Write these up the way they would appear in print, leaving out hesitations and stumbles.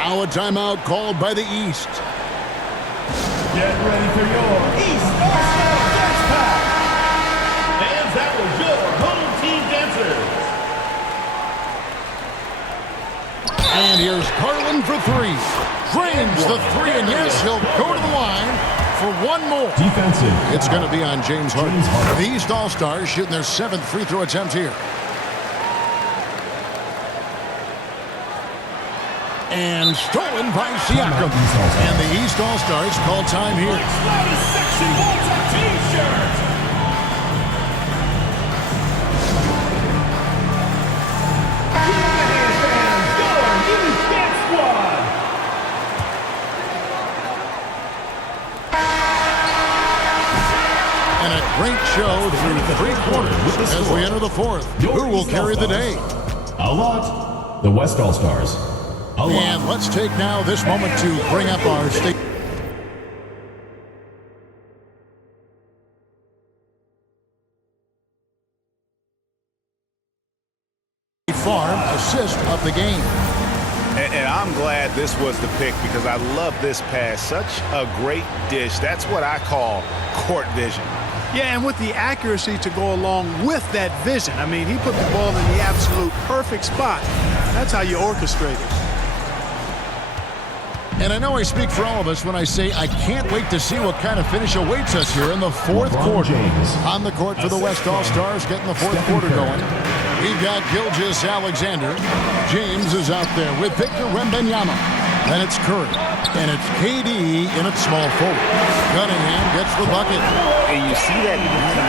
Now a timeout called by the East. Get ready for your East All-Star Dance Pack. And that was your home team dancers. And here's Garland for three. Drains the three, and yes, he'll go to the line for one more. Defensive. It's going to be on James Harden. The East All-Stars shooting their 7th free throw attempt here. And stolen by Siakam. And the East All-Stars call time here. Section Walter T-shirt. And a great show through 3 quarters as we enter the 4th. Who will carry the day? A lot. The West All-Stars. And let's take now this moment to bring up our state Farm assist of the game. And I'm glad this was the pick because I love this pass. Such a great dish. That's what I call court vision. Yeah, and with the accuracy to go along with that vision. I mean, he put the ball in the absolute perfect spot. That's how you orchestrate it. And I know I speak for all of us when I say I can't wait to see what kind of finish awaits us here in the 4th quarter. On the court for the West All-Stars, getting the 4th quarter going. We've got Gilgeous-Alexander. James is out there with Victor Wembanyama. Then it's Curry. And it's KD in at small forward. Cunningham gets the bucket. And you see that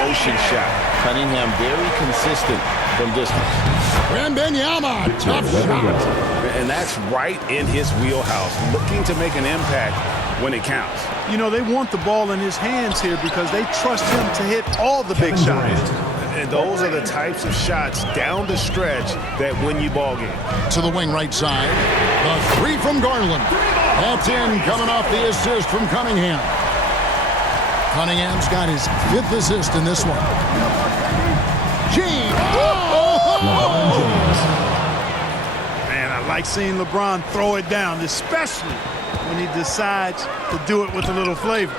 motion shot. Cunningham very consistent from distance. Wembanyama, tough shot. And that's right in his wheelhouse, looking to make an impact when it counts. You know, they want the ball in his hands here because they trust him to hit all the big shots. And those are the types of shots down the stretch that win you ball games. To the wing right side. The three from Garland. That's in, coming off the assist from Cunningham. Cunningham's got his 5th assist in this one. James. Man, I like seeing LeBron throw it down, especially when he decides to do it with a little flavor.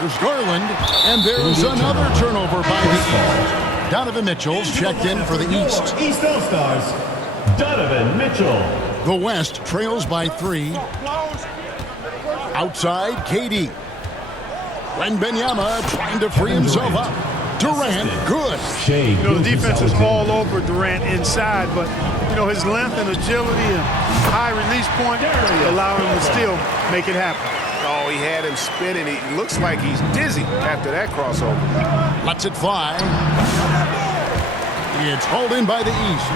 There's Garland, and there's another turnover by the East. Donovan Mitchell's checked in for the East. East All-Stars, Donovan Mitchell. The West trails by 3. Outside, KD. Wembanyama trying to free himself up. Durant, good. You know, the defense is all over Durant inside, but, you know, his length and agility and high release point allow him to still make it happen. Oh, he had him spinning. He looks like he's dizzy after that crossover. Lets it fly. It's hauled in by the East.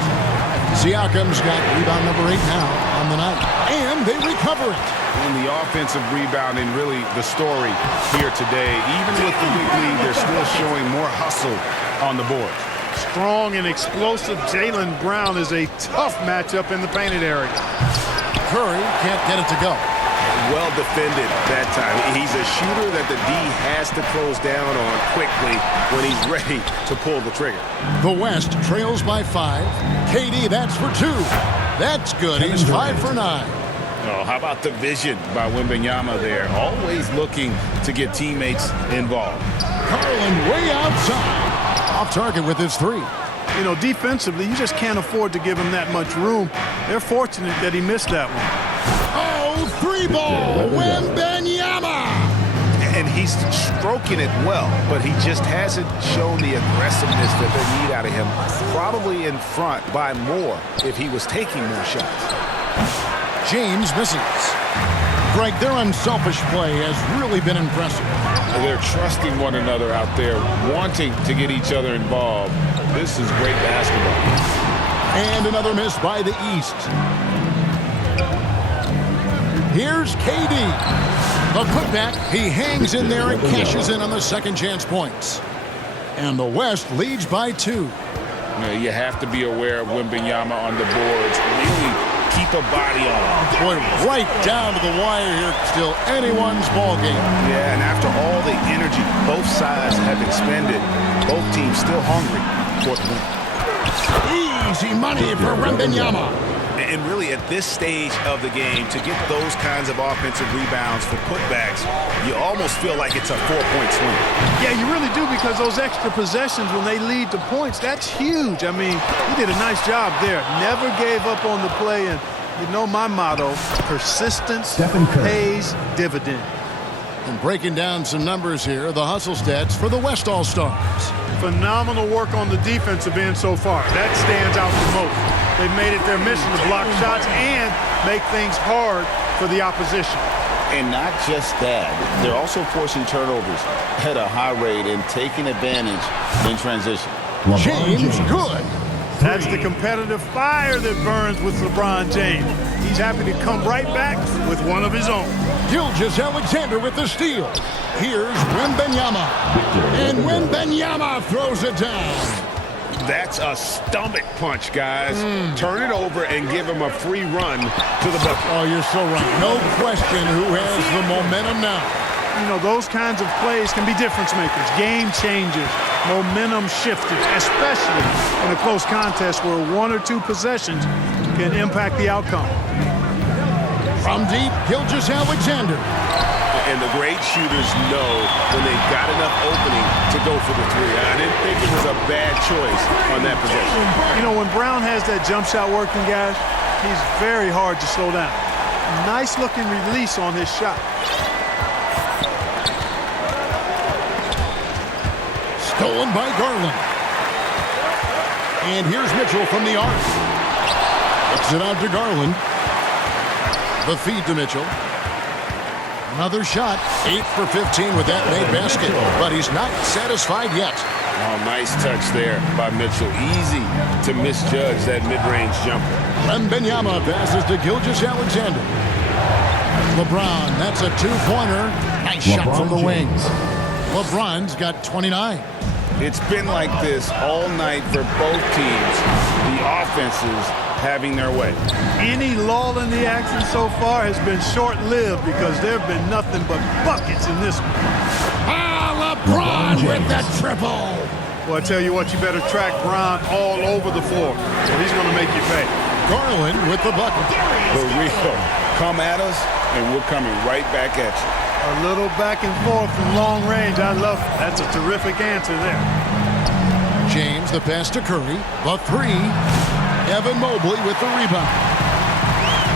Siakam's got rebound number 8 now on the night. And they recover it. And the offensive rebounding, really the story here today. Even with the big lead, they're still showing more hustle on the board. Strong and explosive Jaylen Brown is a tough matchup in the painted area. Curry can't get it to go. Well defended that time. He's a shooter that the D has to close down on quickly when he's ready to pull the trigger. The West trails by 5. KD, that's for 2. That's good. He's 5 for 9. Oh, how about the vision by Wembanyama there? Always looking to get teammates involved. Garland way outside. Off target with his 3. You know, defensively, you just can't afford to give him that much room. They're fortunate that he missed that one. Oh, 3-ball. Wembanyama. And he's stroking it well, but he just hasn't shown the aggressiveness that they need out of him. Probably in front by more if he was taking more shots. James misses. Greg, their unselfish play has really been impressive. They're trusting one another out there, wanting to get each other involved. This is great basketball. And another miss by the East. Here's KD. A putback. He hangs in there and cashes in on the second chance points. And the West leads by 2. You have to be aware of Wembanyama on the boards. Really keep a body on him. Boy, right down to the wire here. Still anyone's ball game. Yeah, and after all the energy both sides have expended, both teams still hungry for the win. Easy money for Wembanyama. And really, at this stage of the game, to get those kinds of offensive rebounds for putbacks, you almost feel like it's a 4-point swing. Yeah, you really do, because those extra possessions, when they lead to points, that's huge. I mean, he did a nice job there. Never gave up on the play, and you know my motto, persistence pays dividend. And breaking down some numbers here, the hustle stats for the West All-Stars. Phenomenal work on the defensive end so far. That stands out the most. They've made it their mission to block shots and make things hard for the opposition. And not just that, they're also forcing turnovers at a high rate and taking advantage in transition. James good. That's the competitive fire that burns with LeBron James. He's happy to come right back with one of his own. Gilgeous-Alexander with the steal. Here's Wembanyama. And Wembanyama throws it down. That's a stomach punch, guys. Turn it over and give him a free run to the bucket. Oh, you're so right. No question who has the momentum now. You know, those kinds of plays can be difference makers, game changers, momentum shifters, especially in a close contest where one or two possessions can impact the outcome. From deep, Gilgeous-Alexander. And the great shooters know when they've got enough opening to go for the three. I didn't think it was a bad choice on that possession. You know, when Brown has that jump shot working, guys, he's very hard to slow down. Nice looking release on his shot. Stolen by Garland. And here's Mitchell from the arc. Gets it out to Garland. The feed to Mitchell. Another shot. 8 for 15 with that made basket. But he's not satisfied yet. Oh, nice touch there by Mitchell. Easy to misjudge that mid-range jumper. Wembanyama passes to Gilgeous-Alexander. LeBron, that's a two-pointer. Nice shot from the wing. LeBron's got 29. It's been like this all night for both teams. The offenses having their way. Any lull in the action so far has been short-lived because there have been nothing but buckets in this one. LeBron with the triple. Well, I tell you what, you better track Bron all over the floor, or he's going to make you pay. Garland with the bucket. For real. Come at us, and we're coming right back at you. A little back and forth from long range. I love it. That's a terrific answer there. James, the pass to Curry. The three. Evan Mobley with the rebound.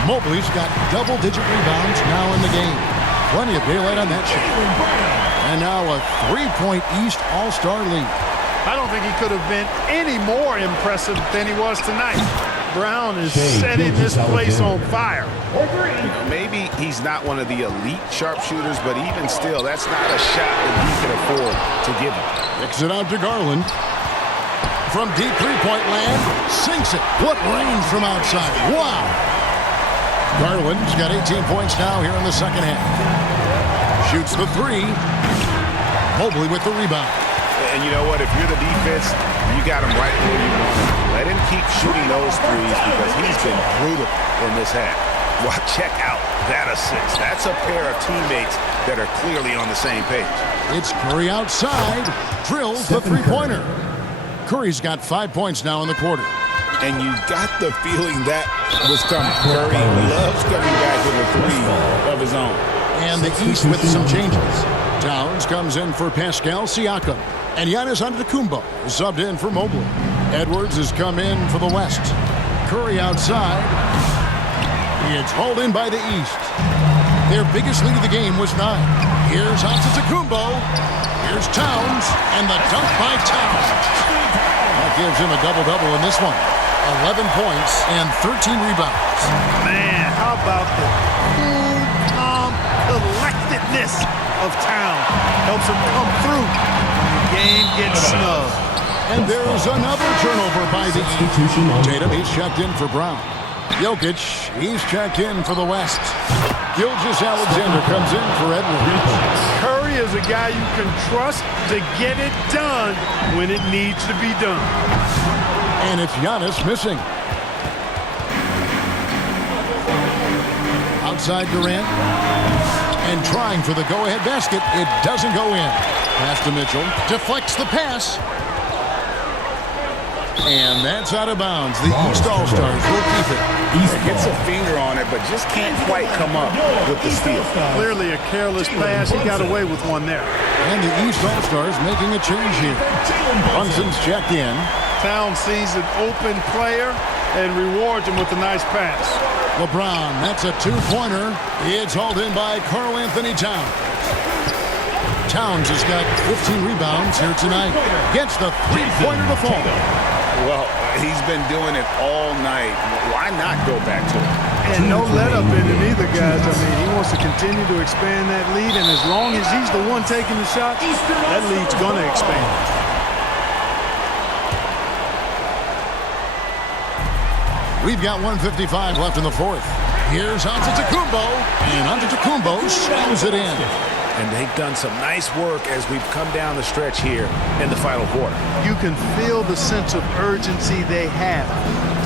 Mobley's got double-digit rebounds now in the game. Plenty of daylight on that shot. And now a three-point East All-Star lead. I don't think he could have been any more impressive than he was tonight. Brown is setting this place on fire. Maybe he's not one of the elite sharpshooters, but even still, that's not a shot that he can afford to give him. Kicks it out to Garland. From deep three-point land, sinks it. What range from outside. Wow. Garland's got 18 points now here in the second half. Shoots the three. Mobley with the rebound. And you know what? If you're the defense, you got him right where you want him. Let him keep shooting those threes because he's been brutal in this half. Well, check out that assist. That's a pair of teammates that are clearly on the same page. It's Curry outside. Drills the three-pointer. Curry's got 5 points now in the quarter. And you got the feeling that was coming. Curry loves coming back with a three of his own. And the East with some changes. Towns comes in for Pascal Siakam. And Giannis Antetokounmpo is subbed in for Mobley. Edwards has come in for the West. Curry outside. It's hauled in by the East. Their biggest lead of the game was 9. Here's Antetokounmpo. Here's Towns. And the dunk by Towns. That gives him a double-double in this one. 11 points and 13 rebounds. Man, how about the cool, calm collectedness of Town? Helps him come through when the game gets snug. And there's another turnover by the East. Tatum, he's checked in for Brown. Jokic, he's checked in for the West. Gilgeous-Alexander comes in for Edwards. Curry is a guy you can trust to get it done when it needs to be done. And it's Giannis missing. Outside Durant. And trying for the go-ahead basket. It doesn't go in. Pass to Mitchell. Deflects the pass. And that's out of bounds. The East All-Stars will keep it. He gets a finger on it, but just can't quite come up with the steal. Clearly a careless pass. He got away with one there. And the East All-Stars making a change here. Brunson's checked in. Towns sees an open player and rewards him with a nice pass. LeBron, that's a two-pointer. It's hauled in by Karl Anthony Towns. Towns has got 15 rebounds here tonight. Gets the three-pointer to fall. Well, he's been doing it all night. Why not go back to it? And no let-up in it either, guys. I mean, he wants to continue to expand that lead, and as long as he's the one taking the shots, that lead's going to expand. We've got 1:55 left in the fourth. Here's Antetokounmpo, and Antetokounmpo slams it in. And they've done some nice work as we've come down the stretch here in the final quarter. You can feel the sense of urgency they have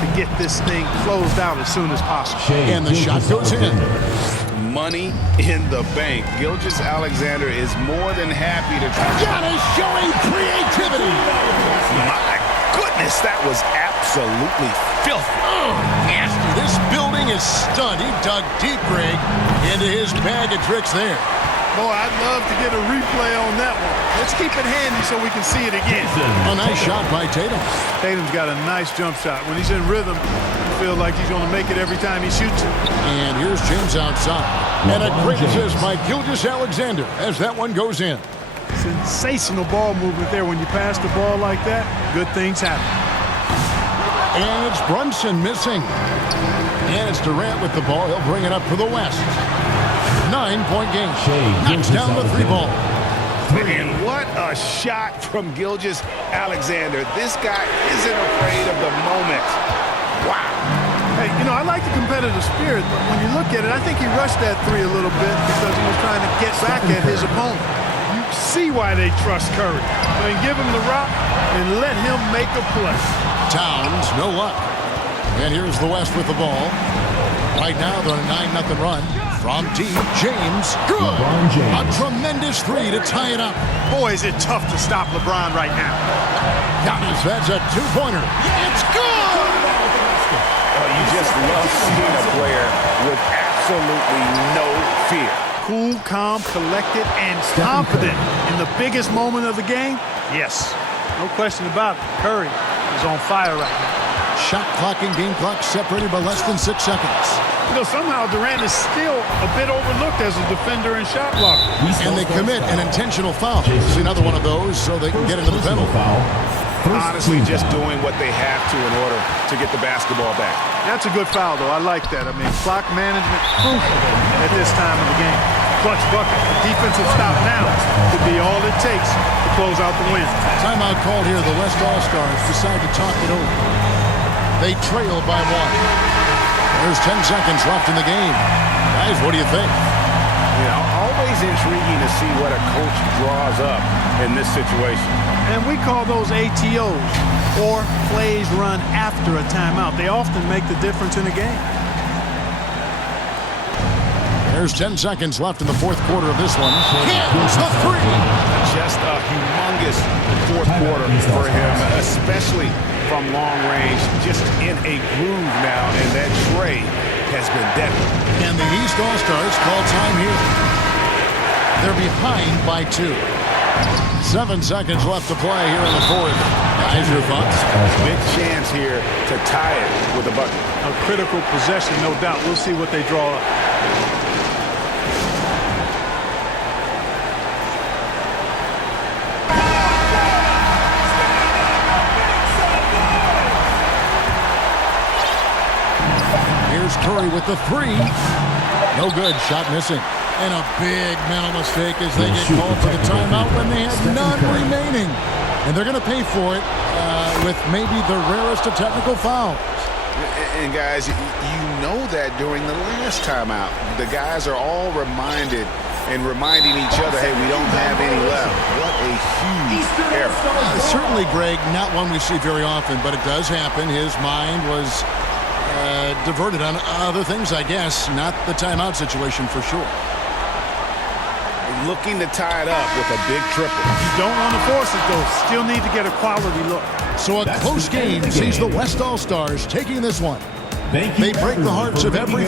to get this thing closed out as soon as possible. And the shot goes in. Money in the bank. Gilgeous-Alexander is more than happy to try. Giannis showing creativity. My goodness, that was absolutely filthy. Oh, nasty. This building is stunned. He dug deep, Greg, into his bag of tricks there. Boy, I'd love to get a replay on that one. Let's keep it handy so we can see it again. A nice shot by Tatum. Tatum's got a nice jump shot. When he's in rhythm, you feel like he's going to make it every time he shoots it. And here's James outside. And a great assist by Gilgeous-Alexander as that one goes in. Sensational ball movement there. When you pass the ball like that, good things happen. And it's Brunson missing. And it's Durant with the ball. He'll bring it up for the West. 9-point game. Knocks down the three ball. And what a shot from Gilgeous-Alexander. This guy isn't afraid of the moment. Wow. Hey, you know, I like the competitive spirit, but when you look at it, I think he rushed that three a little bit because he was trying to get back at his opponent. You see why they trust Curry. I mean, give him the rock and let him make a play. Towns, no luck. And here's the West with the ball. Right now, they're on a 9-0 run. From deep, James, good. A tremendous three to tie it up. Boy, is it tough to stop LeBron right now. Giannis, that's a two-pointer. It's good! Oh, you just love seeing a player with absolutely no fear. Cool, calm, collected, and confident in the biggest moment of the game? Yes. No question about it. Curry is on fire right now. Shot clock and game clock separated by less than 6 seconds. You know, somehow Durant is still a bit overlooked as a defender and shot blocker. And they commit an intentional foul. See another one of those so they can get into the penalty. Honestly, just doing what they have to in order to get the basketball back. That's a good foul, though. I like that. I mean, clock management crucial at this time of the game. Clutch bucket. Defensive stop now could be all it takes to close out the win. Timeout called here. The West All-Stars decide to talk it over. They trail by 1. There's 10 seconds left in the game. Guys, what do you think? Yeah, always intriguing to see what a coach draws up in this situation. And we call those ATOs, or plays run after a timeout. They often make the difference in a game. There's 10 seconds left in the fourth quarter of this one. Hits the three. Just a humongous fourth quarter for him, especially from long range, just in a groove now, and that tray has been deadly. And the East All-Stars call time here. They're behind by 2. 7 seconds left to play here in the fourth. Guys, your thoughts? Big chance here to tie it with a bucket. A critical possession, no doubt. We'll see what they draw up. Curry with the three. No good. Shot missing. And a big mental mistake as they get called for the timeout when they had none remaining. And they're going to pay for it with maybe the rarest of technical fouls. And guys, you know that during the last timeout, the guys are all reminding each other, hey, we don't have any left. What a huge error. Certainly, Greg, not one we see very often, but it does happen. His mind was diverted on other things, I guess, not the timeout situation for sure. looking to tie it up with a big triple. You don't want to force it, though. Still need to get a quality look. So a close game sees the West All-Stars taking this one. They break the hearts of every